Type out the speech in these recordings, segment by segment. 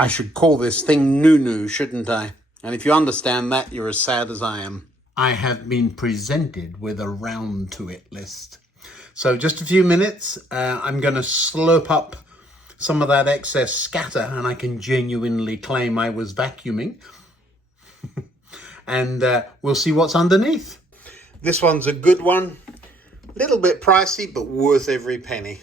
I should call this thing Nunu, shouldn't I? And if you understand that, you're as sad as I am. I have been presented with a round to it list. So just a few minutes, I'm going to slurp up some of that excess scatter, and I can genuinely claim I was vacuuming. And we'll see what's underneath. This one's a good one. A little bit pricey, but worth every penny.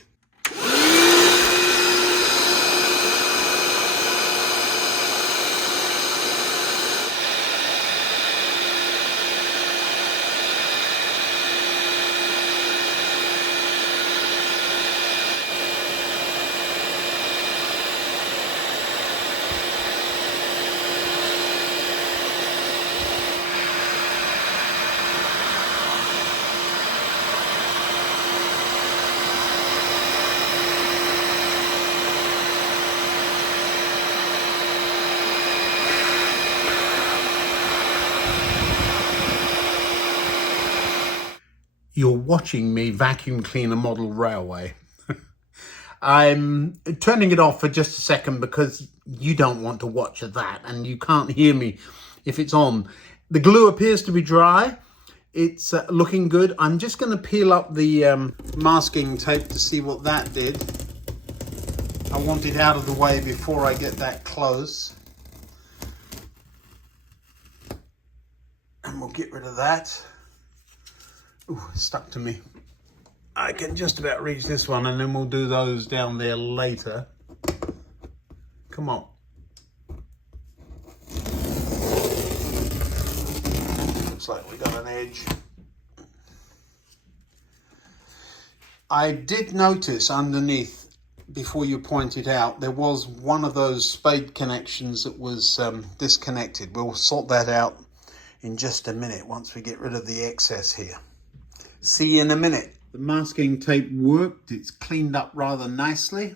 You're watching me vacuum clean a model railway. I'm turning it off for just a second because you don't want to watch that and you can't hear me if it's on. The glue appears to be dry. It's looking good. I'm just going to peel up the masking tape to see what that did. I want it out of the way before I get that close. And we'll get rid of that. Ooh, it's stuck to me. I can just about reach this one, and then we'll do those down there later. Come on. Looks like we got an edge. I did notice underneath, before you pointed out, there was one of those spade connections that was disconnected. We'll sort that out in just a minute once we get rid of the excess here. See you in a minute. The masking tape worked. It's cleaned up rather nicely.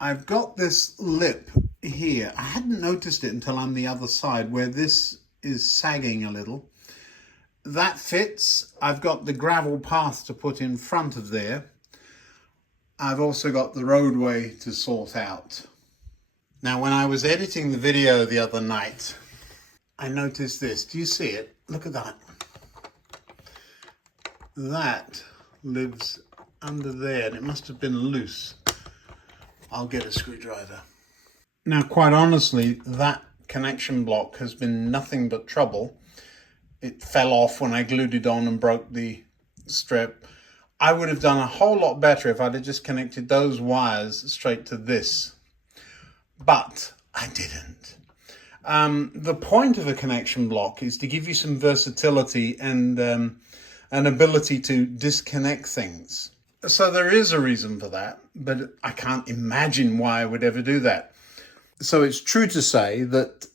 I've got this lip here. I hadn't noticed it until on the other side where this is sagging a little. That fits. I've got the gravel path to put in front of there. I've also got the roadway to sort out. Now, when I was editing the video the other night, I noticed this. Do you see it? Look at that. That lives under there, and it must have been loose. I'll get a screwdriver. Now, quite honestly, that connection block has been nothing but trouble. It fell off when I glued it on and broke the strip. I would have done a whole lot better if I'd have just connected those wires straight to this. But I didn't. The point of a connection block is to give you some versatility and an ability to disconnect things. So there is a reason for that, but I can't imagine why I would ever do that. So it's true to say that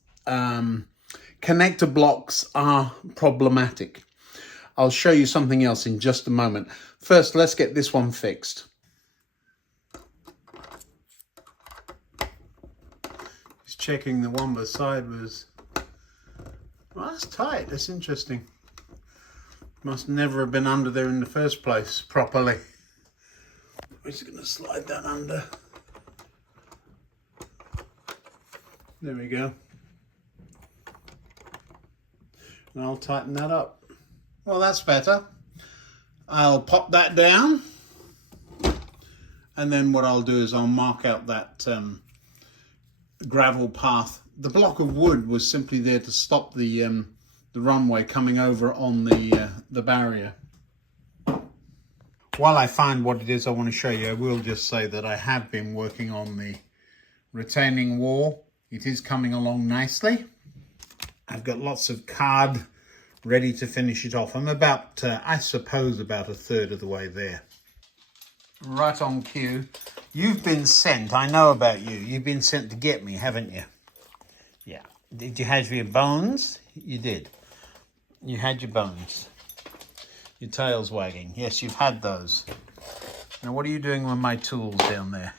connector blocks are problematic. I'll show you something else in just a moment. First, let's get this one fixed. Just checking the one beside was... Well, that's tight. That's interesting. Must never have been under there in the first place properly. We're just going to slide that under. There we go. And I'll tighten that up. Well, that's better. I'll pop that down. And then what I'll do is I'll mark out that gravel path. The block of wood was simply there to stop the runway coming over on the barrier. While I find what it is I want to show you, I will just say that I have been working on the retaining wall. It is coming along nicely. I've got lots of card ready to finish it off. I'm about, I suppose, about a third of the way there. Right on cue. You've been sent, I know about you. You've been sent to get me, haven't you? Yeah. Did you have your bones? You did. You had your bones. Your tail's wagging. Yes, you've had those. Now, what are you doing with my tools down there?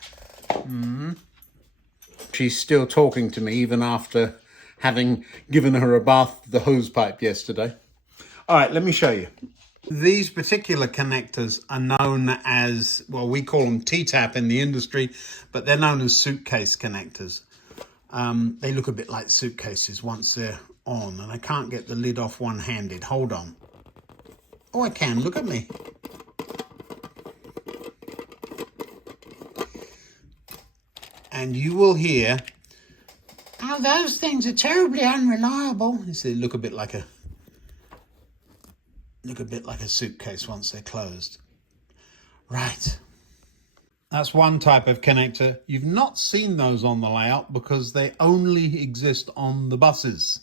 She's still talking to me even after having given her a bath with the hose pipe yesterday. All right, let me show you. These particular connectors are known as, well, we call them T-tap in the industry, but they're known as suitcase connectors. They look a bit like suitcases once they're on, and I can't get the lid off one-handed. Hold on. Oh, I can. Look at me. And you will hear, oh, those things are terribly unreliable. You see, look a bit like a suitcase once they're closed. Right. That's one type of connector. You've not seen those on the layout because they only exist on the buses.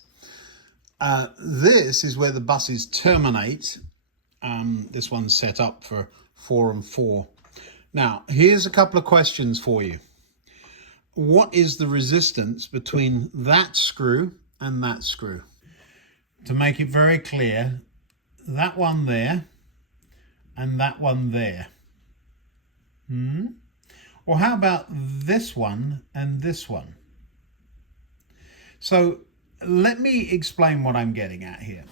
This is where the buses terminate. This one's set up for 4 and 4. Now, here's a couple of questions for you. What is the resistance between that screw and that screw? To make it very clear, that one there and that one there. Or how about this one and this one? So let me explain what I'm getting at here.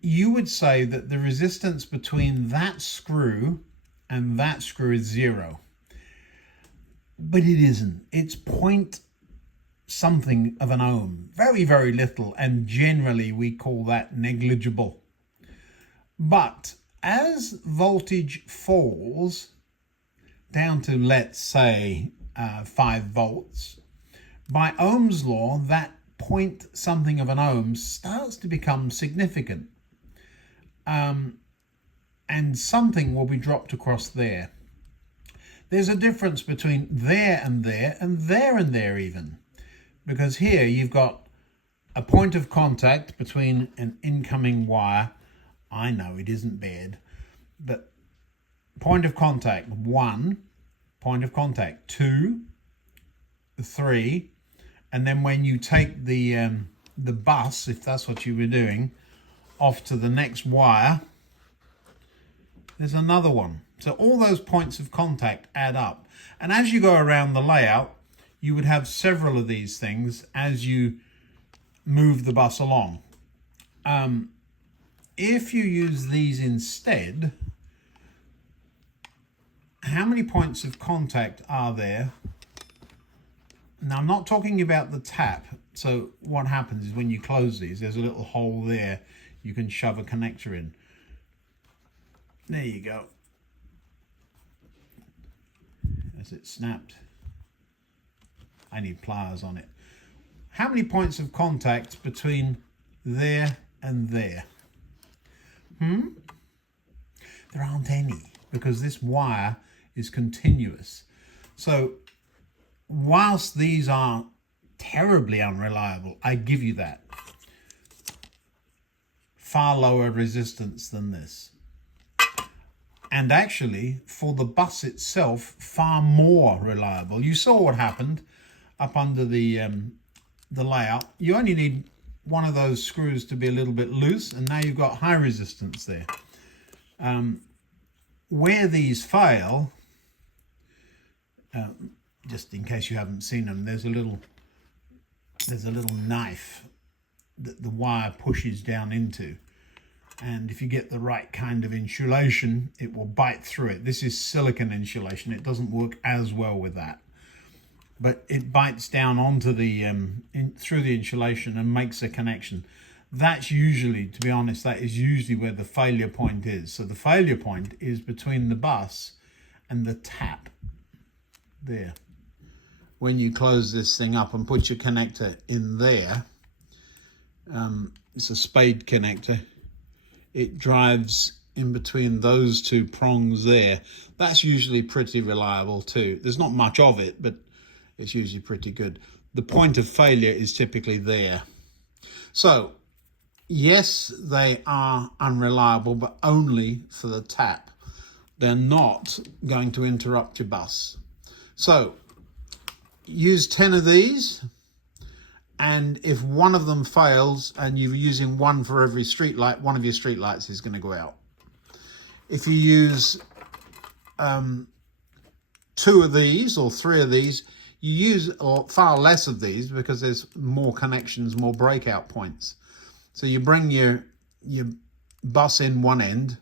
You would say that the resistance between that screw and that screw is 0. But it isn't. It's point something of an ohm. Very, very little. And generally we call that negligible. But as voltage falls down to, let's say, 5 volts, by Ohm's law, that point something of an ohm starts to become significant. And something will be dropped across there. There's a difference between there and there and there and there even. Because here you've got a point of contact between an incoming wire. I know it isn't bad, but point of contact 1, point of contact 2, 3, and then when you take the bus, if that's what you were doing, off to the next wire, there's another one. So all those points of contact add up. And as you go around the layout, you would have several of these things as you move the bus along. If you use these instead, how many points of contact are there? Now, I'm not talking about the tap. So what happens is when you close these, there's a little hole there. You can shove a connector in. There you go. As it snapped. I need pliers on it. How many points of contact between there and there? There aren't any, because this wire is continuous. So whilst these are terribly unreliable, I give you that. Far lower resistance than this. And actually, for the bus itself, far more reliable. You saw what happened up under the layout. You only need one of those screws to be a little bit loose, and now you've got high resistance there. Where these fail, just in case you haven't seen them, there's a little knife that the wire pushes down into. And if you get the right kind of insulation, it will bite through it. This is silicon insulation. It doesn't work as well with that. But it bites down onto the through the insulation and makes a connection. That's usually, to be honest, that is usually where the failure point is. So the failure point is between the bus and the tap there. When you close this thing up and put your connector in there, it's a spade connector. It drives in between those two prongs there. That's usually pretty reliable too. There's not much of it, but it's usually pretty good. The point of failure is typically there. So, yes, they are unreliable, but only for the tap. They're not going to interrupt your bus. So, use 10 of these. And if one of them fails and you're using one for every street light, one of your street lights is going to go out. If you use 2 of these or 3 of these, you use far less of these because there's more connections, more breakout points. So you bring your bus in one end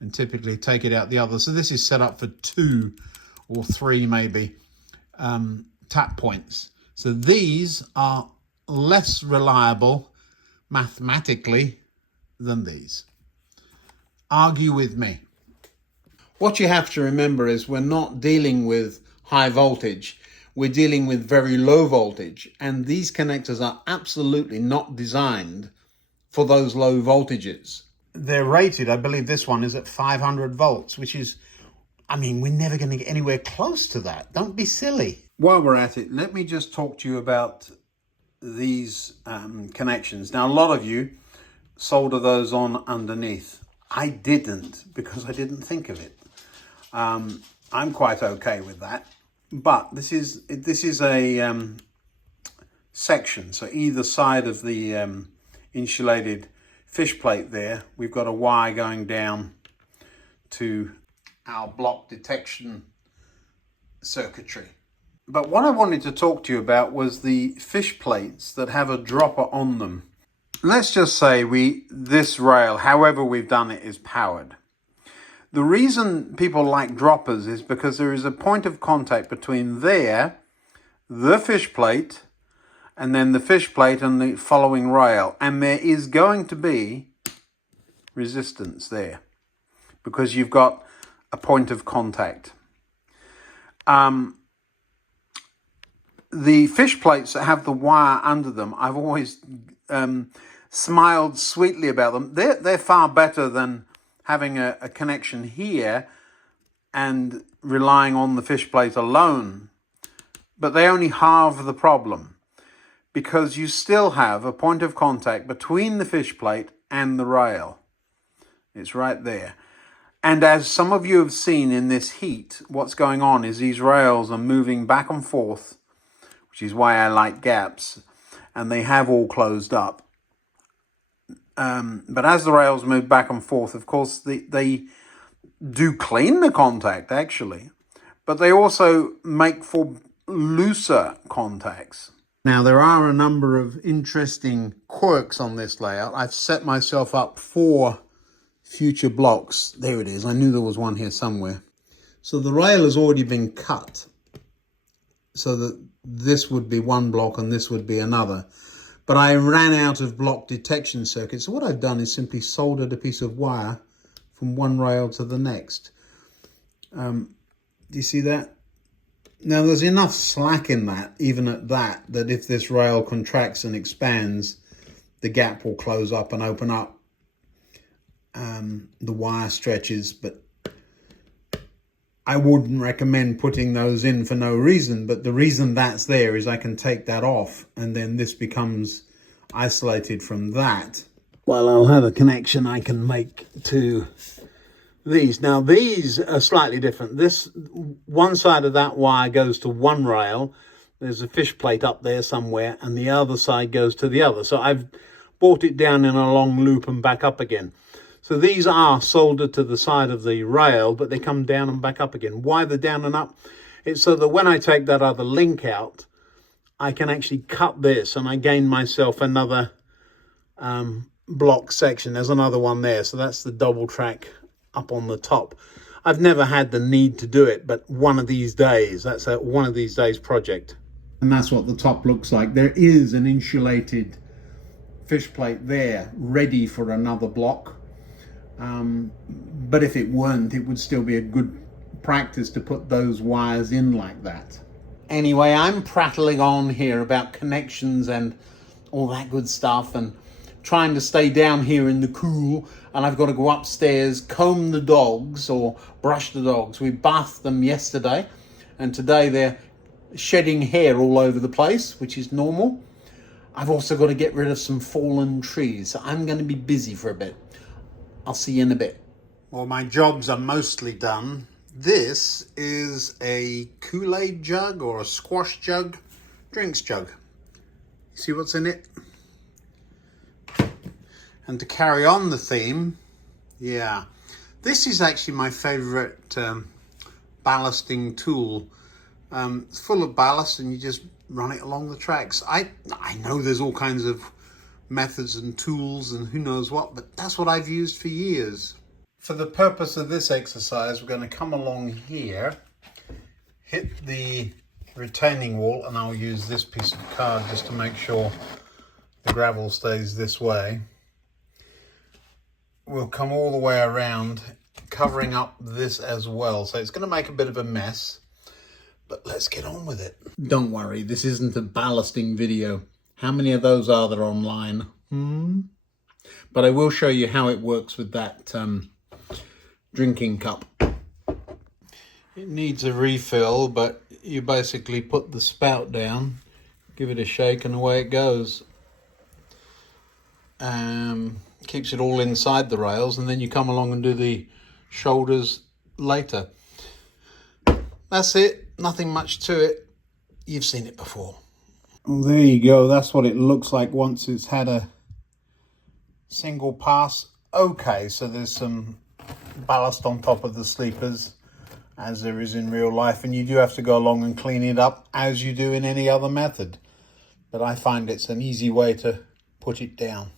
and typically take it out the other. So this is set up for 2 or 3 maybe tap points. So these are less reliable mathematically than these. Argue with me. What you have to remember is we're not dealing with high voltage. We're dealing with very low voltage, and these connectors are absolutely not designed for those low voltages. They're rated, I believe this one is at 500 volts, which is, I mean, we're never going to get anywhere close to that. Don't be silly. While we're at it, let me just talk to you about these connections. Now, a lot of you solder those on underneath. I didn't, because I didn't think of it. I'm quite okay with that. But this is a section. So either side of the insulated fish plate there, we've got a wire going down to our block detection circuitry. But what I wanted to talk to you about was the fish plates that have a dropper on them. Let's just say this rail, however we've done it, is powered. The reason people like droppers is because there is a point of contact between the fish plate, and then the fish plate and the following rail. And there is going to be resistance there because you've got a point of contact. The fish plates that have the wire under them, I've always smiled sweetly about them. They're far better than having a connection here and relying on the fish plate alone. But they only halve the problem, because you still have a point of contact between the fish plate and the rail. It's right there. And as some of you have seen in this heat, what's going on is these rails are moving back and forth, which is why I like gaps, and they have all closed up. But as the rails move back and forth, of course, they do clean the contact, actually, but they also make for looser contacts. Now, there are a number of interesting quirks on this layout. I've set myself up for future blocks. There it is. I knew there was one here somewhere. So the rail has already been cut, so that this would be one block and this would be another. But I ran out of block detection circuits. So what I've done is simply soldered a piece of wire from one rail to the next. Do you see that? Now, there's enough slack in that, even at that if this rail contracts and expands, the gap will close up and open up. The wire stretches, but I wouldn't recommend putting those in for no reason. But the reason that's there is I can take that off, and then this becomes isolated from that. Well, I'll have a connection I can make to these. Now, these are slightly different. This one side of that wire goes to one rail. There's a fish plate up there somewhere, and the other side goes to the other. So I've brought it down in a long loop and back up again. So these are soldered to the side of the rail, but they come down and back up again. Why the down and up? It's so that when I take that other link out, I can actually cut this and I gain myself another block section. There's another one there. So that's the double track up on the top. I've never had the need to do it, but one of these days, that's a one of these days project. And that's what the top looks like. There is an insulated fish plate there ready for another block. But if it weren't, it would still be a good practice to put those wires in like that. Anyway, I'm prattling on here about connections and all that good stuff and trying to stay down here in the cool, and I've got to go upstairs, comb the dogs or brush the dogs. We bathed them yesterday, and today they're shedding hair all over the place, which is normal. I've also got to get rid of some fallen trees, so I'm going to be busy for a bit. I'll see you in a bit. Well, my jobs are mostly done. This is a Kool-Aid jug or a squash jug, drinks jug. See what's in it? And to carry on the theme, yeah, this is actually my favorite ballasting tool. It's full of ballast and you just run it along the tracks. I know there's all kinds of methods and tools and who knows what, but that's what I've used for years. For the purpose of this exercise, we're going to come along here, hit the retaining wall, and I'll use this piece of card just to make sure the gravel stays this way. We'll come all the way around, covering up this as well. So it's going to make a bit of a mess, but let's get on with it. Don't worry, this isn't a ballasting video. How many of those are there online? But I will show you how it works with that drinking cup. It needs a refill, but you basically put the spout down, give it a shake, and away it goes. Keeps it all inside the rails, and then you come along and do the shoulders later. That's it, nothing much to it. You've seen it before. Well, there you go, that's what it looks like once it's had a single pass. Okay, so there's some ballast on top of the sleepers, as there is in real life, and you do have to go along and clean it up as you do in any other method. But I find it's an easy way to put it down.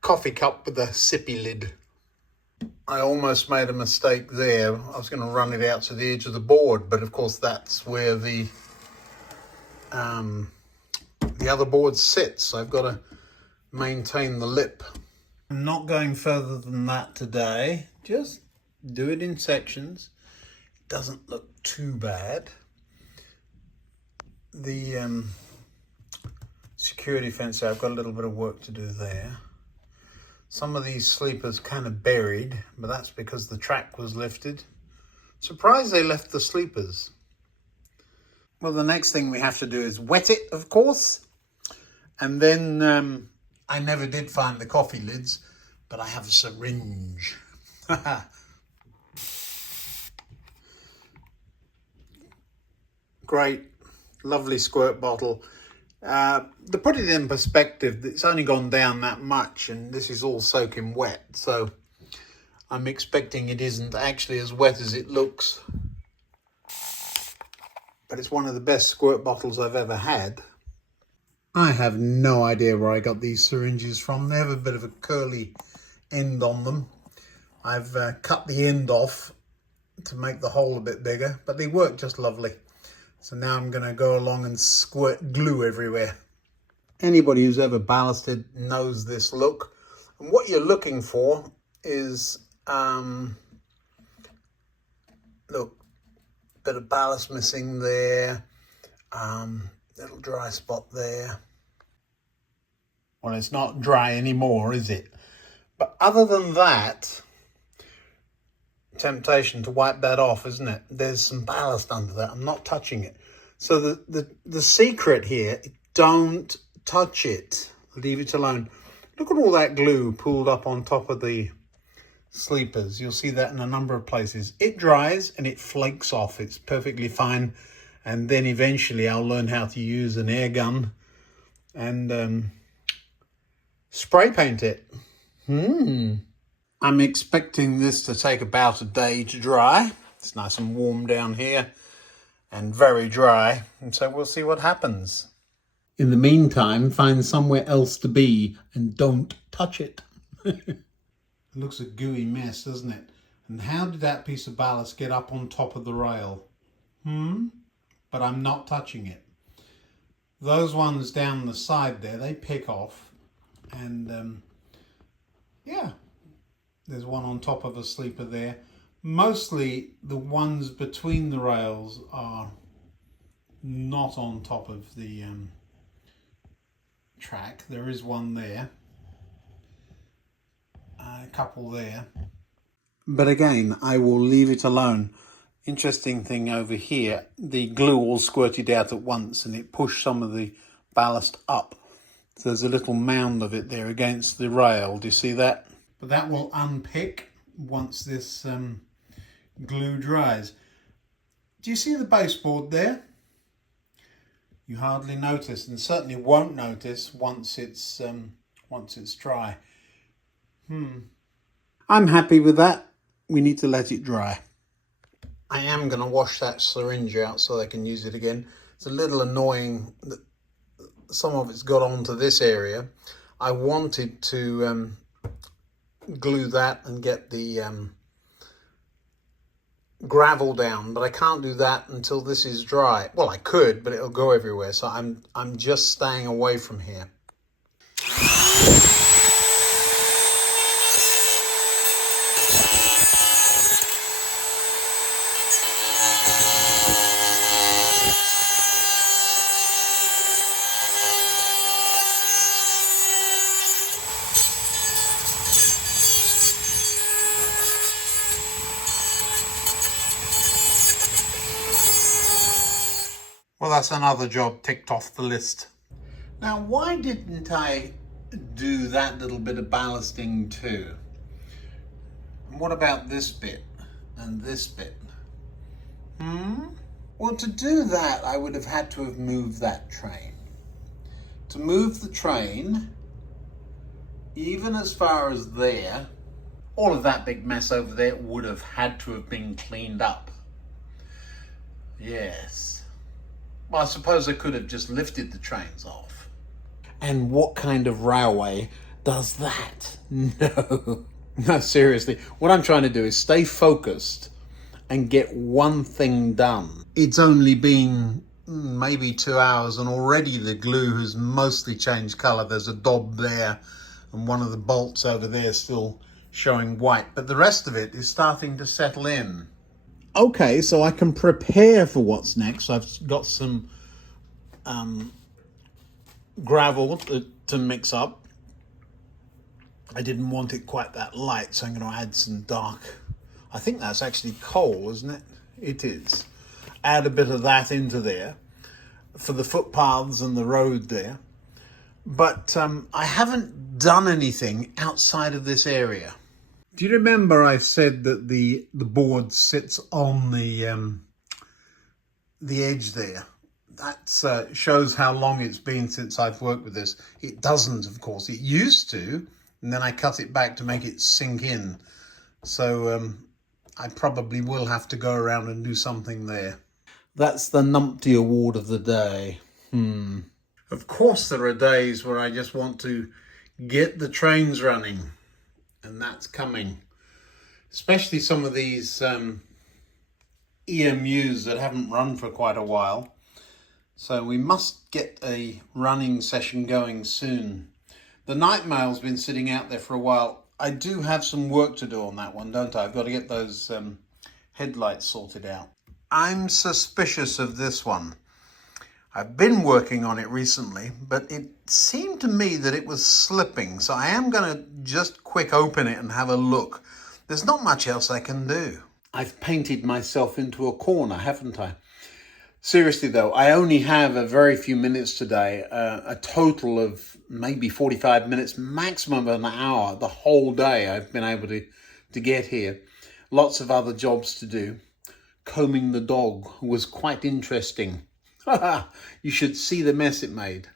Coffee cup with a sippy lid. I almost made a mistake there. I was going to run it out to the edge of the board, but of course that's where the other board sits. So I've got to maintain the lip. I'm not going further than that today. Just do it in sections. It doesn't look too bad. The security fence, I've got a little bit of work to do there. Some of these sleepers kind of buried, but that's because the track was lifted. Surprised they left the sleepers. Well, the next thing we have to do is wet it, of course. And then I never did find the coffee lids, but I have a syringe. Great, lovely squirt bottle. To put it in perspective, it's only gone down that much, and this is all soaking wet, so I'm expecting it isn't actually as wet as it looks. But it's one of the best squirt bottles I've ever had. I have no idea where I got these syringes from. They have a bit of a curly end on them. I've cut the end off to make the hole a bit bigger, but they work just lovely. So now I'm going to go along and squirt glue everywhere. Anybody who's ever ballasted knows this look. And what you're looking for is, look, bit of ballast missing there, little dry spot there. Well, it's not dry anymore, is it? But other than that, temptation to wipe that off, isn't it? There's some ballast under that. I'm not touching it. So the secret here, don't touch it. Leave it alone. Look at all that glue pulled up on top of the sleepers. You'll see that in a number of places. It dries and it flakes off. It's perfectly fine. And then eventually I'll learn how to use an air gun and spray paint it. I'm expecting this to take about a day to dry. It's nice and warm down here and very dry, and so we'll see what happens. In the meantime, find somewhere else to be and don't touch it. It looks a gooey mess, doesn't it? And how did that piece of ballast get up on top of the rail? But I'm not touching it. Those ones down the side there, they pick off, and yeah. There's one on top of a sleeper there. Mostly the ones between the rails are not on top of the track. There is one there, a couple there. But again, I will leave it alone. Interesting thing over here, the glue all squirted out at once and it pushed some of the ballast up. So there's a little mound of it there against the rail. Do you see that? But that will unpick once this glue dries. Do you see the baseboard there? You hardly notice, and certainly won't notice once it's dry. I'm happy with that. We need to let it dry. I am going to wash that syringe out so I can use it again. It's a little annoying that some of it's got onto this area. I wanted to glue that and get the gravel down, but I can't do that until this is dry. Well, I could, but it'll go everywhere, so I'm just staying away from here. Well, that's another job ticked off the list. Now, why didn't I do that little bit of ballasting too? What about this bit and this bit? Well, to do that, I would have had to have moved that train. To move the train, even as far as there, all of that big mess over there would have had to have been cleaned up. Yes. Well, I suppose I could have just lifted the trains off. And what kind of railway does that? No. No, seriously. What I'm trying to do is stay focused and get one thing done. It's only been maybe 2 hours and already the glue has mostly changed colour. There's a daub there and one of the bolts over there still showing white. But the rest of it is starting to settle in. Okay, so I can prepare for what's next. I've got some gravel to mix up. I didn't want it quite that light, so I'm going to add some dark. I think that's actually coal, isn't it? It is. Add a bit of that into there for the footpaths and the road there. But I haven't done anything outside of this area. Do you remember I said that the board sits on the edge there? That shows how long it's been since I've worked with this. It doesn't, of course. It used to, and then I cut it back to make it sink in. So I probably will have to go around and do something there. That's the numpty award of the day. Of course there are days where I just want to get the trains running. And that's coming, especially some of these EMUs that haven't run for quite a while. So we must get a running session going soon. The night mail's been sitting out there for a while. I do have some work to do on that one, don't I? I've got to get those headlights sorted out. I'm suspicious of this one. I've been working on it recently, but it seemed to me that it was slipping. So I am going to just quick open it and have a look. There's not much else I can do. I've painted myself into a corner, haven't I? Seriously though, I only have a very few minutes today, a total of maybe 45 minutes, maximum of an hour, the whole day I've been able to get here. Lots of other jobs to do. Combing the dog was quite interesting. You should see the mess it made.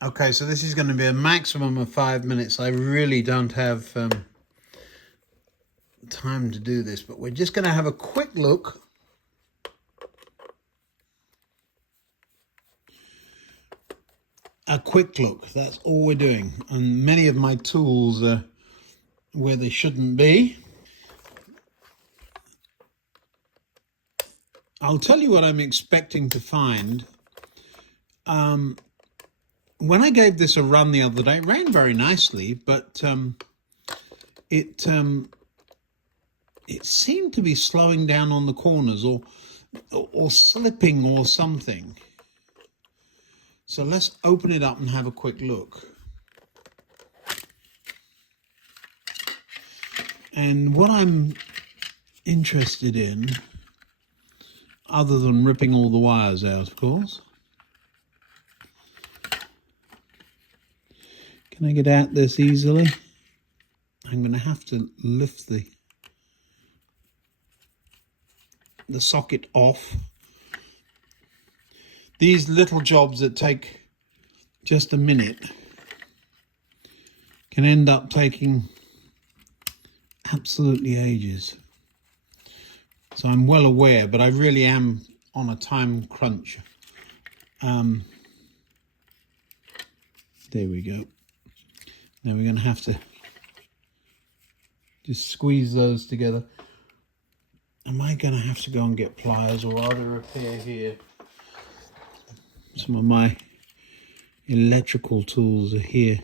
Okay, so this is going to be a maximum of 5 minutes. I really don't have time to do this, but we're just going to have a quick look. A quick look, that's all we're doing. And many of my tools are where they shouldn't be. I'll tell you what I'm expecting to find. When I gave this a run the other day, it ran very nicely, but it seemed to be slowing down on the corners or slipping or something. So let's open it up and have a quick look. And what I'm interested in, other than ripping all the wires out, of course. Can I get out this easily? I'm going to have to lift the socket off. These little jobs that take just a minute can end up taking absolutely ages. So I'm well aware, but I really am on a time crunch. There we go. Now we're going to have to just squeeze those together. Am I going to have to go and get pliers, or are there a pair here? Some of my electrical tools are here.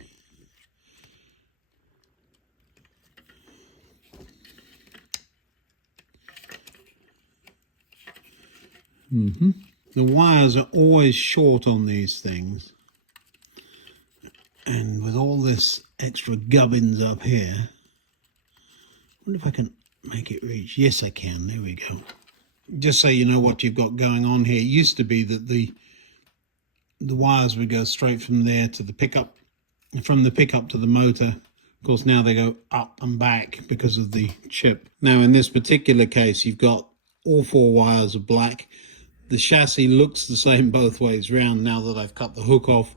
The wires are always short on these things. And with all this extra gubbins up here, I wonder if I can make it reach. Yes, I can. There we go. Just so you know what you've got going on here. It used to be that the wires would go straight from there to the pickup, from the pickup to the motor. Of course, now they go up and back because of the chip. Now, in this particular case, you've got all 4 wires are black. The chassis looks the same both ways round now that I've cut the hook off.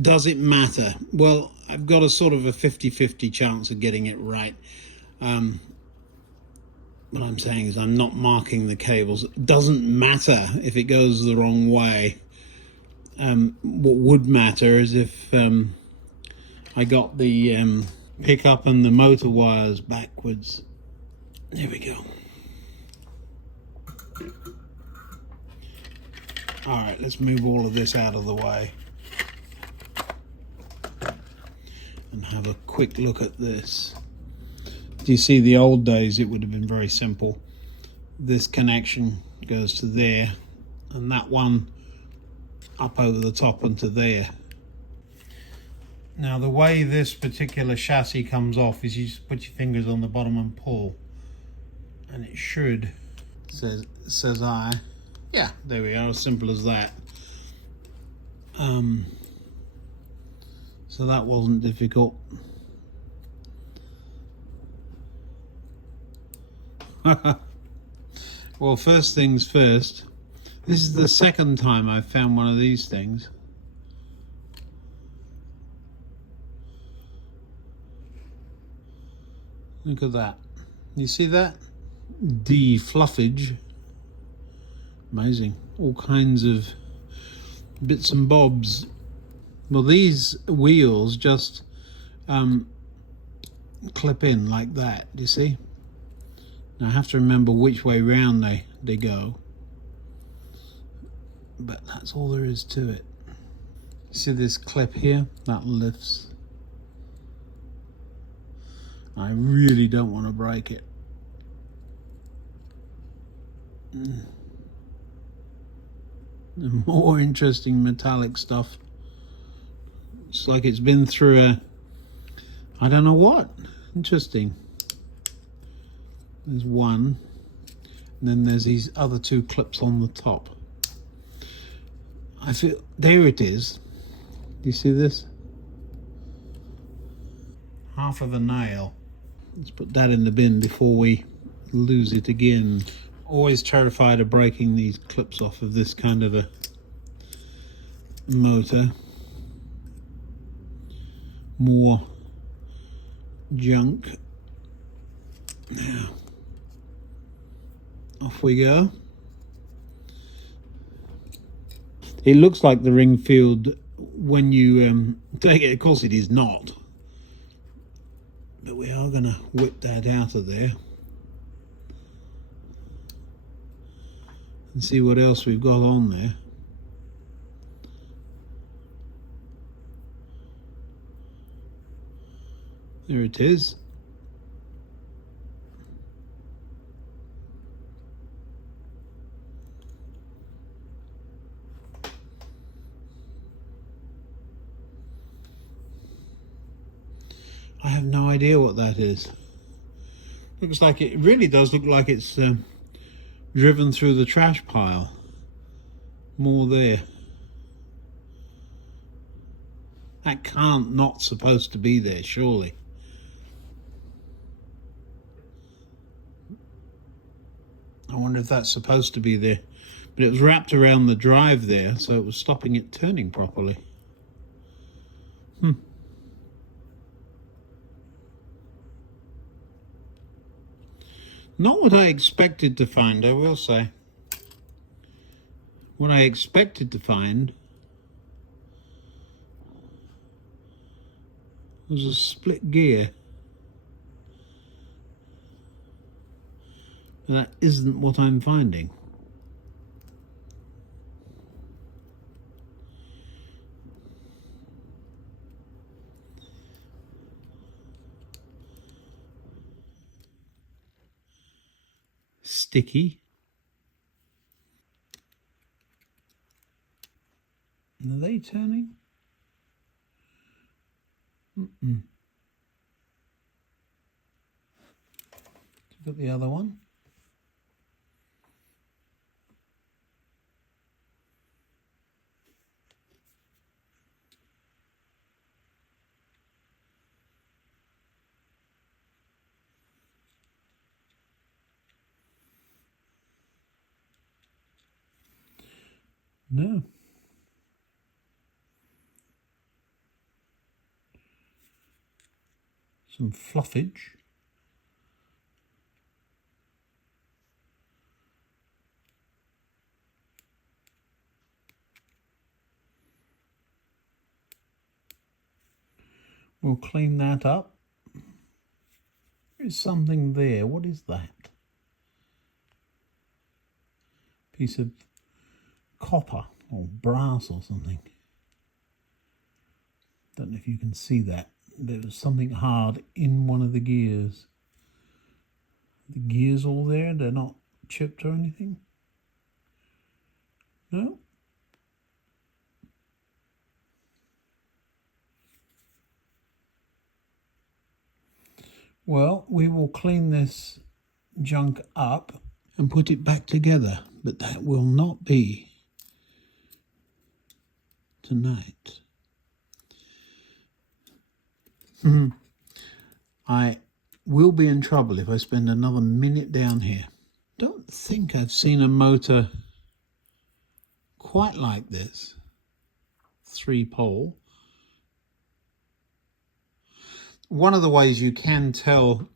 Does it matter? Well, I've got a sort of a 50-50 chance of getting it right. What I'm saying is I'm not marking the cables. It doesn't matter if it goes the wrong way. What would matter is if I got the pickup and the motor wires backwards. There we go. All right, let's move all of this out of the way and have a quick look at this. Do you see the old days? It would have been very simple. This connection goes to there, and that one up over the top and to there. Now, the way this particular chassis comes off is you just put your fingers on the bottom and pull, and it should, says I. Yeah, there we are, as simple as that. So that wasn't difficult. Well, first things first, this is the second time I've found one of these things. Look at that. You see that? De-fluffage. Amazing. All kinds of bits and bobs. Well, these wheels just clip in like that. Do you see? Now I have to remember which way round they go. But that's all there is to it. See this clip here? That lifts. I really don't want to break it. The more interesting metallic stuff. It's like it's been through a, I don't know what. Interesting. There's one, and then there's these other 2 clips on the top. I feel, there it is. Do you see this? Half of a nail. Let's put that in the bin before we lose it again. Always terrified of breaking these clips off of this kind of a motor. More junk. Now, off we go. It looks like the ring field when you take it. Of course it is not. But we are going to whip that out of there. And see what else we've got on there. There it is. I have no idea what that is. Looks like it really does look like it's driven through the trash pile. More there. That can't not supposed to be there, surely. I wonder if that's supposed to be there. But it was wrapped around the drive there, so it was stopping it turning properly. Not what I expected to find, I will say. What I expected to find There's a split gear. And that isn't what I'm finding. Sticky. Are they turning? Mm-mm. Got the other one. No. Some fluffage. We'll clean that up. There's something there. What is that? Piece of copper or brass or something. Don't know if you can see that. There was something hard in one of the gears. The gears all there, they're not chipped or anything? No? Well, we will clean this junk up and put it back together, but that will not be tonight. I will be in trouble if I spend another minute down here. Don't think I've seen a motor quite like this. 3-pole. One of the ways you can tell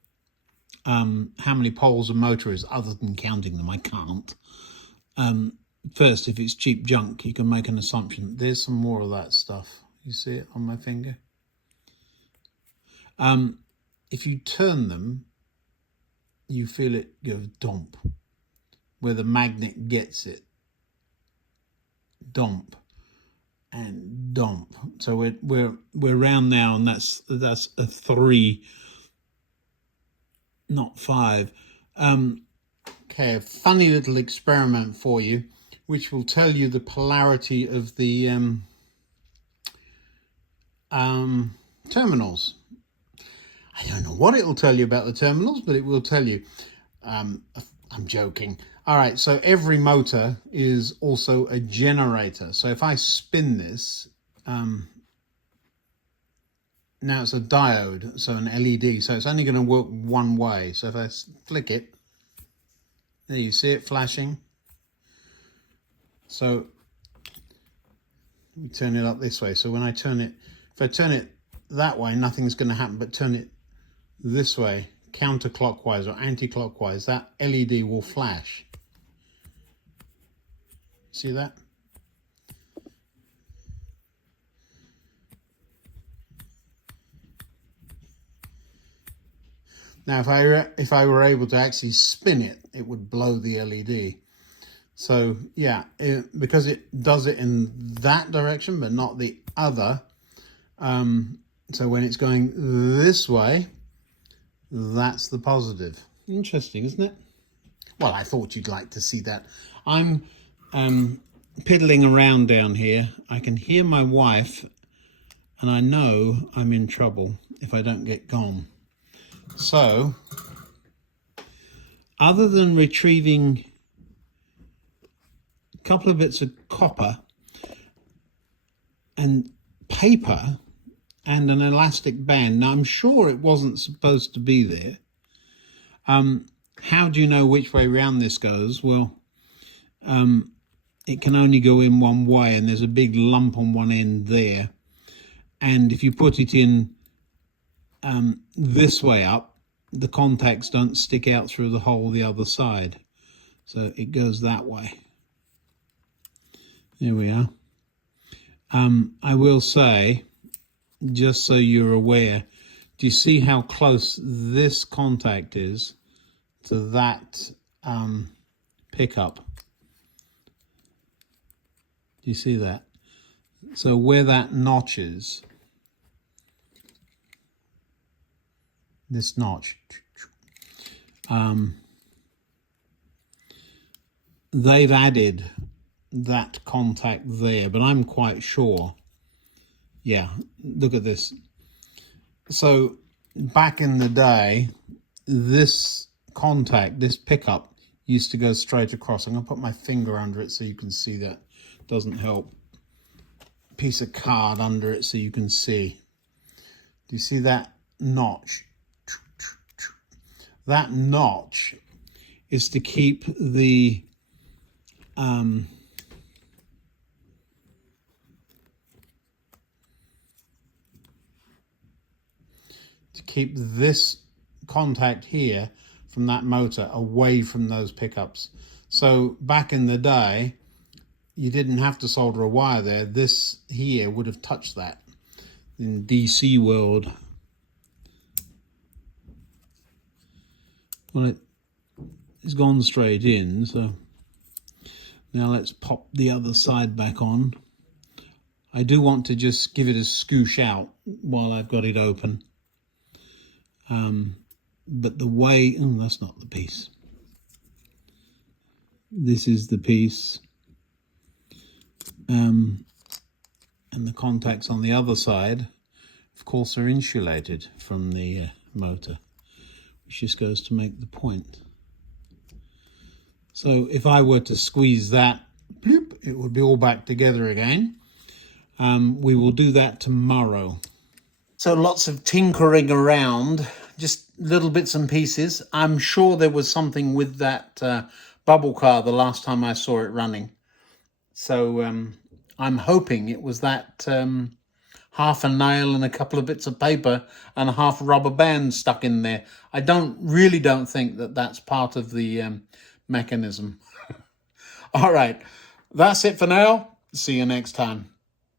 how many poles a motor is, other than counting them, I can't. First, if it's cheap junk, you can make an assumption. There's some more of that stuff. You see it on my finger? If you turn them, you feel it go dump. Where the magnet gets it. Dump and dump. So we're round now, and that's a 3, not 5. Okay, a funny little experiment for you, which will tell you the polarity of the terminals. I don't know what it'll tell you about the terminals, but it will tell you. I'm joking. All right, so every motor is also a generator. So if I spin this, now it's a diode, so an LED, so it's only going to work one way. So if I flick it, there you see it flashing. So we turn it up this way. So when I turn it, if I turn it that way, nothing's going to happen, but turn it this way, counterclockwise or anti-clockwise, that LED will flash. See that? Now, if I were able to actually spin it, it would blow the LED. So yeah, because it does it in that direction, but not the other. So when it's going this way, that's the positive. Interesting, isn't it? Well, I thought you'd like to see that. I'm piddling around down here. I can hear my wife, and I know I'm in trouble if I don't get gone. So, other than retrieving a couple of bits of copper and paper and an elastic band, now I'm sure it wasn't supposed to be there. How do you know which way round this goes? Well, it can only go in one way, and there's a big lump on one end there. And if you put it in this way up, the contacts don't stick out through the hole the other side. So it goes that way. There we are. I will say just so you're aware, do you see how close this contact is to that pickup? Do you see that? So where that notch is, this notch, they've added that contact there, but I'm quite sure. Yeah, look at this. So back in the day, this contact, this pickup, used to go straight across. I'm going to put my finger under it so you can see that. Doesn't help. Piece of card under it so you can see. Do you see that notch? That notch is to keep the this contact here from that motor away from those pickups. So back in the day, you didn't have to solder a wire there. This here would have touched that. In DC world, well, it's gone straight in. So now let's pop the other side back on. I do want to just give it a scoosh out while I've got it open. But the way, oh, that's not the piece. This is the piece. And the contacts on the other side, of course, are insulated from the motor, which just goes to make the point. So if I were to squeeze that, bloop, it would be all back together again. We will do that tomorrow. So lots of tinkering around, just little bits and pieces. I'm sure there was something with that bubble car the last time I saw it running. So I'm hoping it was that half a nail and a couple of bits of paper and a half rubber band stuck in there. I really don't think that that's part of the mechanism. All right, that's it for now. See you next time.